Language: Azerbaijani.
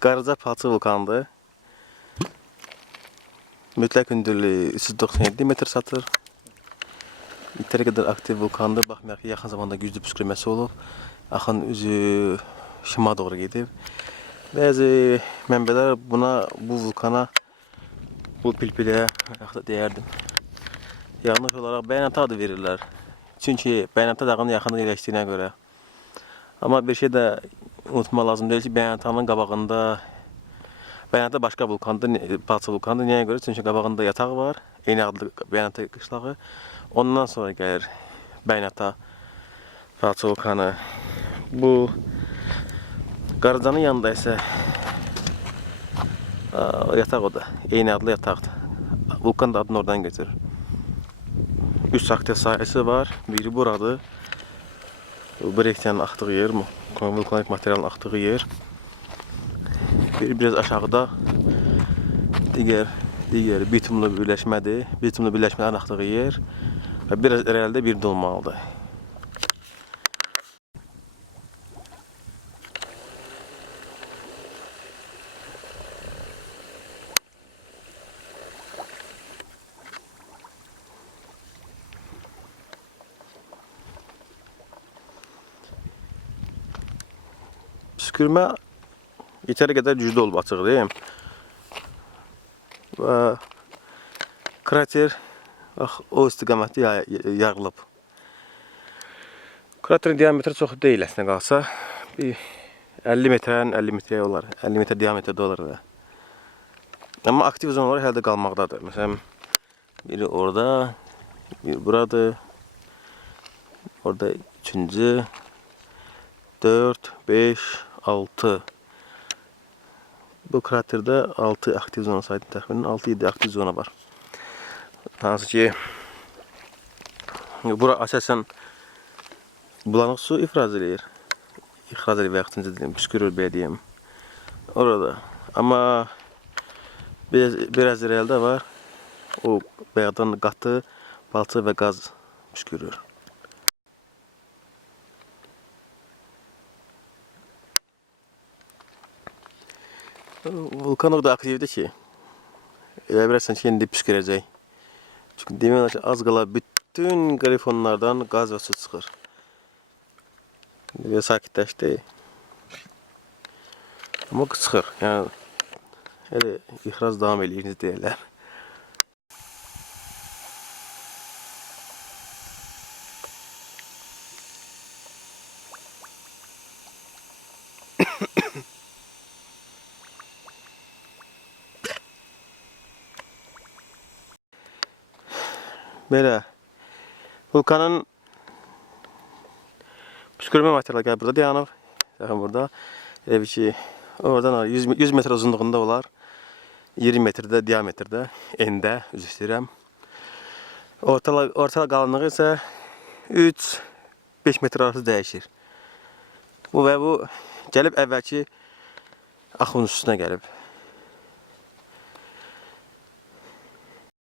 Qaracaq Palçı vulkanıdır. Mütləq hündürlüyü 397 metr çatır. Yeteri qədər aktiv vulkandır. Baxmayaraq ki, yaxın zamanda güclü püskürməsi olub. Axın üzü şimala doğru gedib. Bəzi mənbələr bu vulkana, bu pilpiləyə deyərdim, yanlış olaraq Bəyanata adı verirlər. Çünki Bəyanata dağının yaxın yerləşdiyinə görə. Amma bir şey də unutmaq lazım deyil ki, Bəyanatın qabağında, Bəyanata başqa vulkandır, Palçı vulkandır. Niyə görə? Çünki qabağında yataq var, eyni adlı Bəyanata qışlağı. Ondan sonra gəlir Bəyanata Palçı vulkanı. Bu Qaracanın yanında isə yataq o da, eyni adlı yataqdır. Vulkan da adını oradan geçirir. 3 aktiv sahəsi var, biri buradır. Bu reaksiyanın axdığı yer, vulkanik materialın axdığı yer. Biraz aşağıda digər bitumlu birləşmədir. Bitumlu birləşmələrin axdığı yer və biraz irəlidə bir dolmalıdır. Püskürmə yeteri qədər güclü olub açıqdır. Və krater o istiqamətdə yarılıb. Kraterin diametri çox deyil əslində qalsa. 50 metrə olar. 50 metr diametrdə olar da. Amma aktiv zonalar hələ də qalmaqdadır. Məsələn, biri orada, biri buradır. Orada 3-cü, 4, 5, 6. Bu kraterdə 6 aktiv zona saydı, təxminən 6-7 aktiv zona var. Hansı ki, bura əsasən bulanıq su ixrac edir və yaxud püskürür belə deyim. Orada. Amma biraz irəlidə var. O bayaqdan qatı, balçı və qaz püskürür. Vulkan o da aktivdir ki, elə bilirsən ki, indi püskürəcək. Çünki demək olar ki, az qala bütün qalifonlardan qaz və su çıxır. İndi sakitləşdi. Amma çıxır. Yəni, elə ixrac davam edir deyirlər. Belə, vulkanın püskürmə materialı gəlib burada dayanıb. Yaxın burada. Elə ki, oradan 100 metr uzunluğunda olar. 20 metrdə diametrdə, endə, üzr istəyirəm. Orta qalınlığı isə 3-5 metr arası dəyişir. Bu gəlib əvvəlki axın üstünə gəlib.